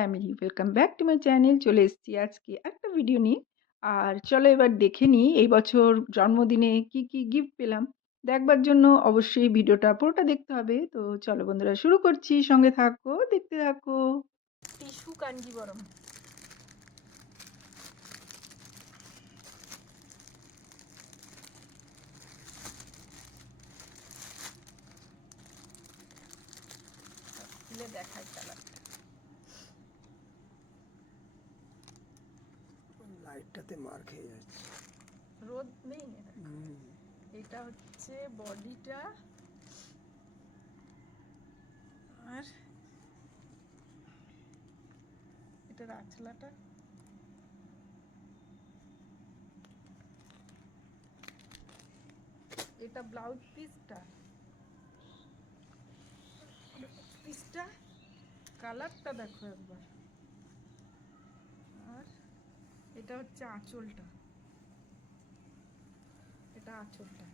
Family, welcome back to my channel. চলে এসেছি আজকে একটা ভিডিও নিয়ে। আর চলো এবার দেখে নিই এই বছর জন্মদিনে কি কি গিফট পেলাম। দেখবার জন্য অবশ্যই ভিডিওটা পুরোটা দেখতে হবে। তো চলো বন্ধুরা, শুরু করছি, সঙ্গে থাকো, দেখতে থাকো। টিস্যু কাঞ্জিবরম। দেখায় কালারটা, লাইটটাতে মার খেয়ে যাচ্ছে, রোদ নেই। এটা হচ্ছে বডিটা, আর এটার আঁচলাটা। এটা ব্লাউজ পিসটা কালারটা দেখো একবার। আর এটা হচ্ছে আঁচলটা, এটা আঁচলটা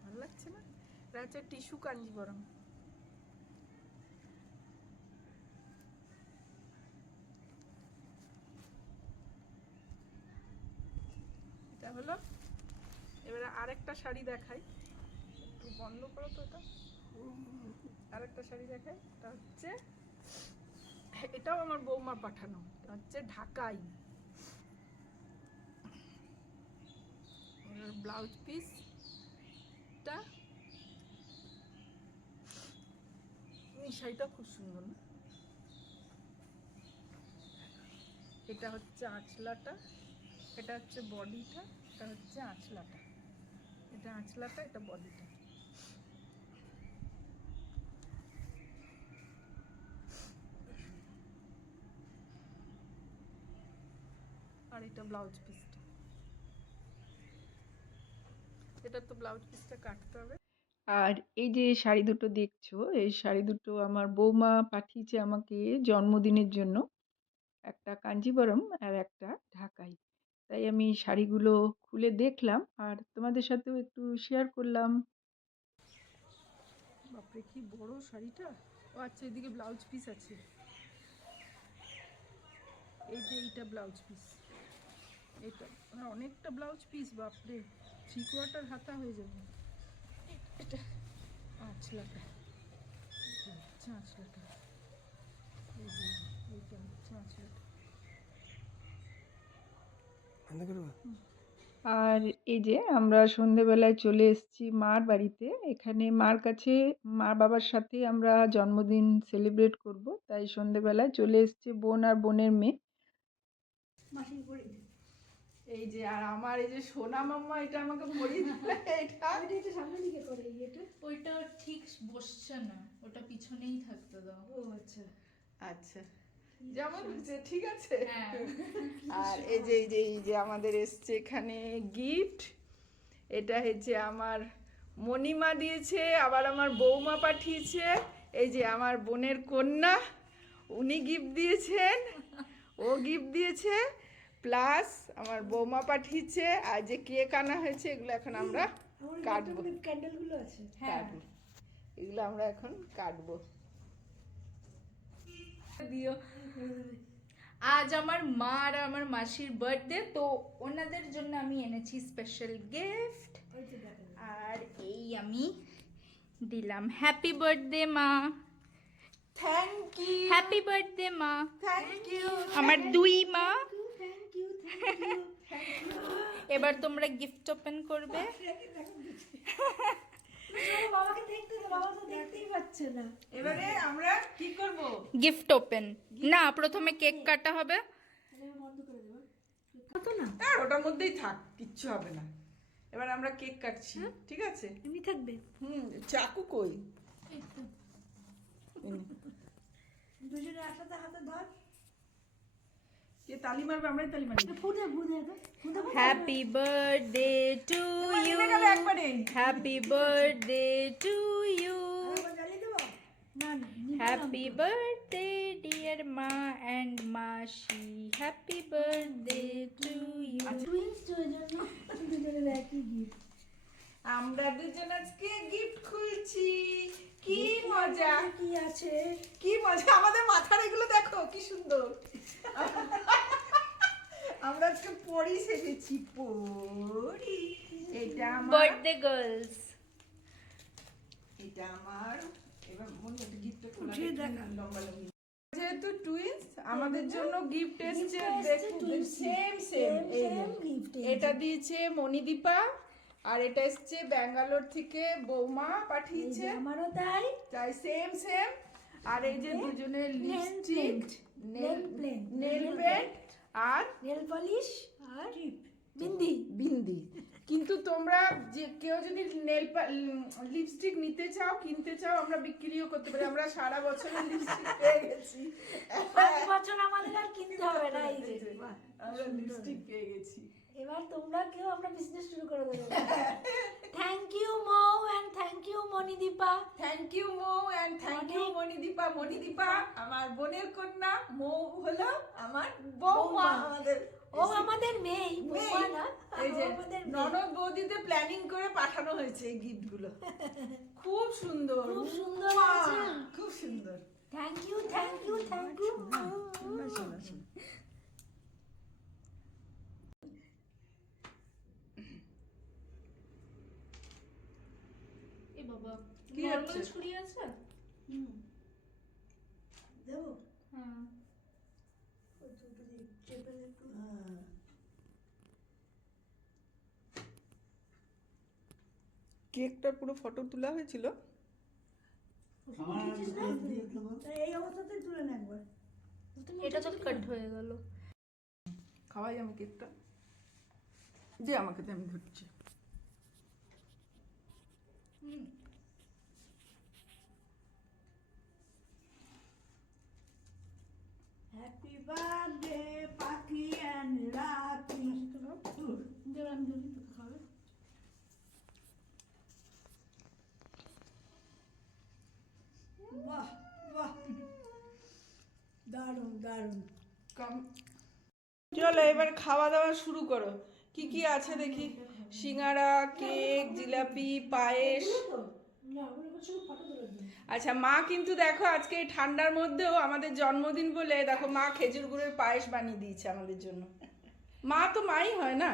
ভালো লাগছে না? এটা হচ্ছে টিস্যু কাঞ্জিবরম। এটা হলো। এবারে আরেকটা শাড়ি দেখাই, একটু বন্ধ করো তো। এটা আরেকটা শাড়ি দেখাই, এটা হচ্ছে, এটাও আমার বৌমা পাঠানো। এটা হচ্ছে ঢাকাই, ব্লাউজ পিসটা। এই শাড়িটা খুব সুন্দর না? এটা হচ্ছে আঁচলাটা, এটা হচ্ছে বডিটা, এটা হচ্ছে আঁচলাটা। এটা আঁচলাটা, এটা বডিটা। আর এটা ব্লাউজ পিসটা। এটা তো ব্লাউজ পিসটা কাটতে হবে। আর এই যে শাড়ি দুটো দেখছো, এই শাড়ি দুটো আমার বৌমা পাঠিয়েছে আমাকে জন্মদিনের জন্য। একটা কাঞ্জিবরম আর একটা ঢাকাই। তাই আমি শাড়িগুলো খুলে দেখলাম আর তোমাদের সাথেও একটু শেয়ার করলাম। বাপরে কি বড় শাড়িটা! ও আচ্ছা, এদিকে ব্লাউজ পিস আছে। এই যে এইটা ব্লাউজ পিস, এটা অনেকটা ব্লাউজ পিস, বাপরে 3/4 হাতা হয়ে যাবে। এটা আঁচলাটা, আঁচলাটা, এই যে এইটা হচ্ছে আঁচলাটা। আর এই যে আমরা সন্ধেবেলায় চলে এসেছি মার বাড়িতে। এখানে মার কাছে, মা বাবার সাথে আমরা জন্মদিন সেলিব্রেট করব, তাই সন্ধেবেলায় চলে এসেছে বোন আর বোনের মেয়ে। এই যে, আর আমার এই যে সোনা মাম্মা, এটা আমাকে পরিয়ে দিলে। এটা সামনে দিকে করে, ওইটা ঠিক বসছে না, ওটা পিছনেই থাকতে দাও। ও আচ্ছা আচ্ছা, যেমন হচ্ছে, ঠিক আছে। হ্যাঁ। আর এই যে আমাদের এসছে এখানে গিফট। এটা হচ্ছে আমার মণিমা দিয়েছে, আবার আমার বৌমা পাঠিয়েছে। এই যে আমার বোনের কন্যা, উনি গিফট দিয়েছেন, ও গিফট দিয়েছে, প্লাস আমার বৌমা পাঠিয়েছে। আর যে কেক আনা হয়েছে, এগুলো এখন আমরা কাটবো। ক্যান্ডেলগুলো আছে, কাটবো, এগুলো আমরা এখন কাটবো। দিও। আজ আমার মা আর আমার মাসির বার্থডে, তো ওনাদের জন্য আমি এনেছি স্পেশাল গিফট। আর এই আমি দিলাম। হ্যাপি বার্থডে মা। থ্যাংক ইউ, হ্যাপি বার্থডে মা। থ্যাংক ইউ আমার দুই মা। এবার তোমরা গিফট ওপেন করবে। এবারে আমরা কি করব? গিফট ওপেন না, প্রথমে কেক কাটা হবে। আর ওটার মধ্যেই থাক, কিচ্ছু হবে না। এবার আমরা কেক কাটছি, ঠিক আছে? এমনি থাকবে। চাকু কই? দুজনে একসাথে হাতে ধর। কে তালি মারবে? আমরাই তালি মারি। Happy birthday to you. Happy birthday to you. Happy birthday dear মা অ্যান্ড মাসি। Happy birthday to you. আমরা দুজন আজকে গিফট খুলছি, কি মজা! কি আছে? আমাদের মাথার এগুলো দেখো কি সুন্দর। আমরা আজকে পড়ি শিখেছি, পড়ি। এটা আমার বার্থডে গার্লস। এটা আমার, এবার মনে হচ্ছে গিফটটা খোলা উঠিয়ে দেখা। লম্বা লম্বি। যেহেতু টুইন্স আমাদের জন্য গিফট এসেছে, সেম সেম। এই যে, এটা দিয়েছে মণিদীপা, আর এটা এসেছে ব্যাঙ্গালোর থেকে বৌমা পাঠিয়েছে। আমারও তাই। তাই সেম সেম। আর এই যে দুজনের লিপস্টিক, নেল পেন্ট আর নেল পলিশ আর বিন্দি। বিন্দি। কিন্তু তোমরা যে কেউ যদি লিপস্টিক নিতে চাও, কিনতে চাও, আমরা বিক্রিও করতে পারি। আমরা সারা বছর লিপস্টিক পেয়ে গেছি। 5 বছর আমাদের আর কিনতে হবে না। এই যে আমরা লিপস্টিক পেয়ে গেছি। এবার তোমরা কেউ আমরা বিজনেস শুরু করে দেবো। Thank you Mou and thank you Manidipa. Thank you Mou and thank you Manidipa. Manidipa আমার বোনের কন্যা, মৌ হলো আমার বৌমা। আমাদের ও আমাদের মেয়ে, বৌমা না। এই যে আমাদের ননদ বৌদিতে প্ল্যানিং করে পাঠানো হয়েছে এই গিফট গুলো। খুব সুন্দর, খুব সুন্দর বাহ, আছে। খুব সুন্দর। Thank you thank you thank you. এ বাবা, কি নরমাল হচ্ছে? ছুরি আছে? দেবো। হ্যাঁ। কেকটার পুরো ফটো তোলা হয়েছিল। এই অবস্থাতে তুলে না একবার। এটা তো কাট হয়ে গেল। খাওয়াই আমি কেকটা, যে আমাকে তো আমি ধরছি। হ্যাপি বার্থডে পাখি এন্ড রাখি। বাহ বাহ, দারুণ দারুণ। চলো এবার খাওয়া দাওয়া শুরু করো। কি কি আছে দেখি? সিঙ্গারা, কেক, জিলাপি, পায়েস। আচ্ছা, মা কিন্তু দেখো আজকে এই ঠান্ডার মধ্যেও আমাদের জন্মদিন বলে দেখো মা খেজুর গুড়ের পায়েস বানিয়ে দিয়েছে আমাদের জন্য। মা তো মাই হয় না,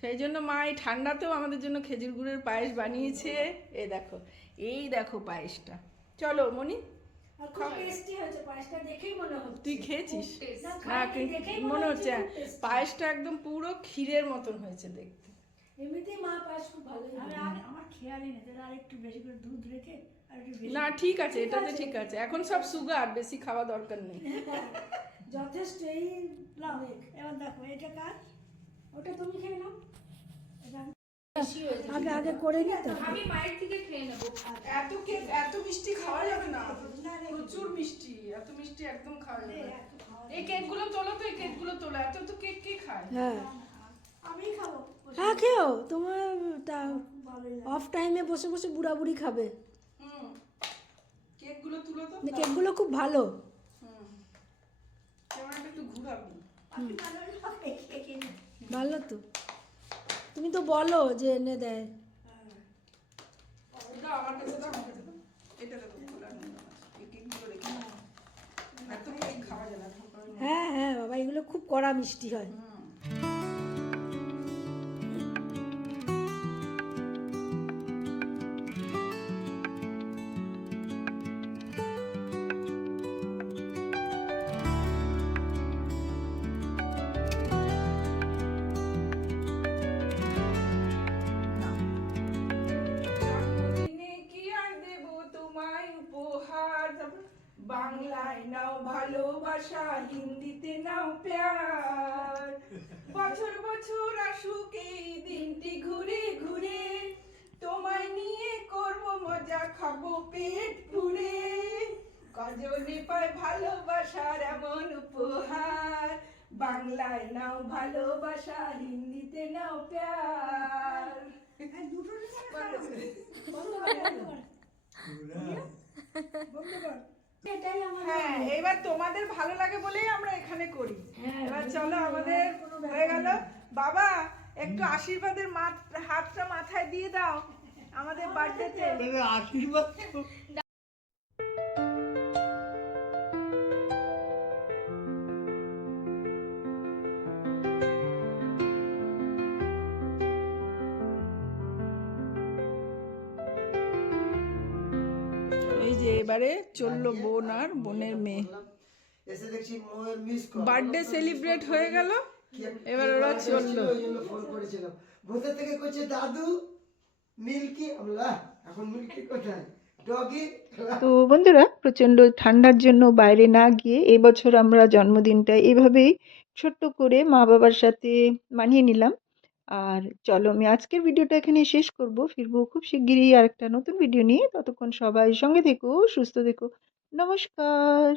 সেই জন্য মা এই ঠান্ডাতেও আমাদের জন্য খেজুর গুড়ের পায়েস বানিয়েছে। এই দেখো পায়েসটা। চলো মনি, আর খুব টেস্টি হয়েছে পায়েসটা, দেখেই মনে হচ্ছে। তুই খেয়েছিস? না, না, খাইনি, দেখেই মনে হচ্ছে খুব tasty। পায়েসটা একদম পুরো ক্ষীরের মতন হয়েছে দেখতে। এমনিতেই মা পায়েস খুব ভালো। আমার খেয়ালই নেই, তাহলে আরেকটু বেশি করে দুধ রেখে আর একটু বেশি। না ঠিক আছে, এটাতে ঠিক আছে। এখন সব সুগার, বেশি খাওয়া দরকার নেই। যথেষ্ট। এই নাও, এবার দেখো এটা কার, ওটা তুমি খেয়ে নাও। এটা বেশি হয়ে যাবে। আগে আগে করে নিই তো। আমি মায়ের থেকে খেয়ে নেবো। এত কেক, এত মিষ্টি খাওয়া যাবে না, প্রচুর মিষ্টি। এত মিষ্টি একদম খাওয়া যাবে না। এই কেকগুলো তোলো তো, এই কেকগুলো তোলো। এত তো কেক কে খায়? হ্যাঁ আমি খাবো। হ্যাঁ খেও, তোমার অফ টাইমে বসে বসে বুড়া বুড়ি খাবে। হুম, কেকগুলো তুলো তো। কেকগুলো খুব ভালো। হুম, ক্যামেরাটা একটু ঘুরাবি। ভালো তো, তুমি তো বলো যে এনে দেয়। ওটা আমার কাছে দাও, আমার কাছে দাও। এটা দেখো খোলা নেই আমার। এই কেকগুলো রেখে দাও। এত কেক খাওয়া যাবে না। হ্যাঁ হ্যাঁ বাবা, এগুলো খুব কড়া মিষ্টি হয়। হুম। জন্মদিনে কি আর দেব তোমায় উপহার? তারপর বাংলায় নাও ভালোবাসা, হিন্দিতে নাও প্যার। বছর বছর আসুক এই দিনটি ঘুরে ঘুরে, তোমায় নিয়ে করব মজা, খাবো পেট পুরে। কজনে পায় ভালোবাসার এমন উপহার। বাংলায় নাও ভালোবাসা, হিন্দিতে নাও প্যার। এটাই আমার। হ্যাঁ, এবার তোমাদের ভালো লাগে বলেই আমরা এখানে করি। এবার চলো, আমাদের হয়ে গেল। বাবা একটু আশীর্বাদের হাতটা মাথায় দিয়ে দাও আমাদের বার্থডেতে। আশীর্বাদ এবারে চললো বোন আর বোনের মেয়ে এসে দেখছি মোয়ের মিস কল বার্থডে সেলিব্রেট হয়ে গেল এবার ওরা চললো ওই জন্য ফোন করেছিলাম কোথা থেকে কইছে দাদু মিল্কি আমরা এখন মিল্কি কোথায় ডগি তো বন্ধুরা প্রচণ্ড ঠান্ডার জন্য বাইরে না গিয়ে এবছর আমরা জন্মদিনটা এভাবেই ছোট্ট করে মা বাবার সাথে মানিয়ে নিলাম। আর চলো আমি আজকের ভিডিওটা এখানে শেষ করব, ফিরবো খুব শিগগিরই আর একটা নতুন ভিডিও নিয়ে। ততক্ষণ সবাই সঙ্গে থেকো, সুস্থ থেকো। নমস্কার।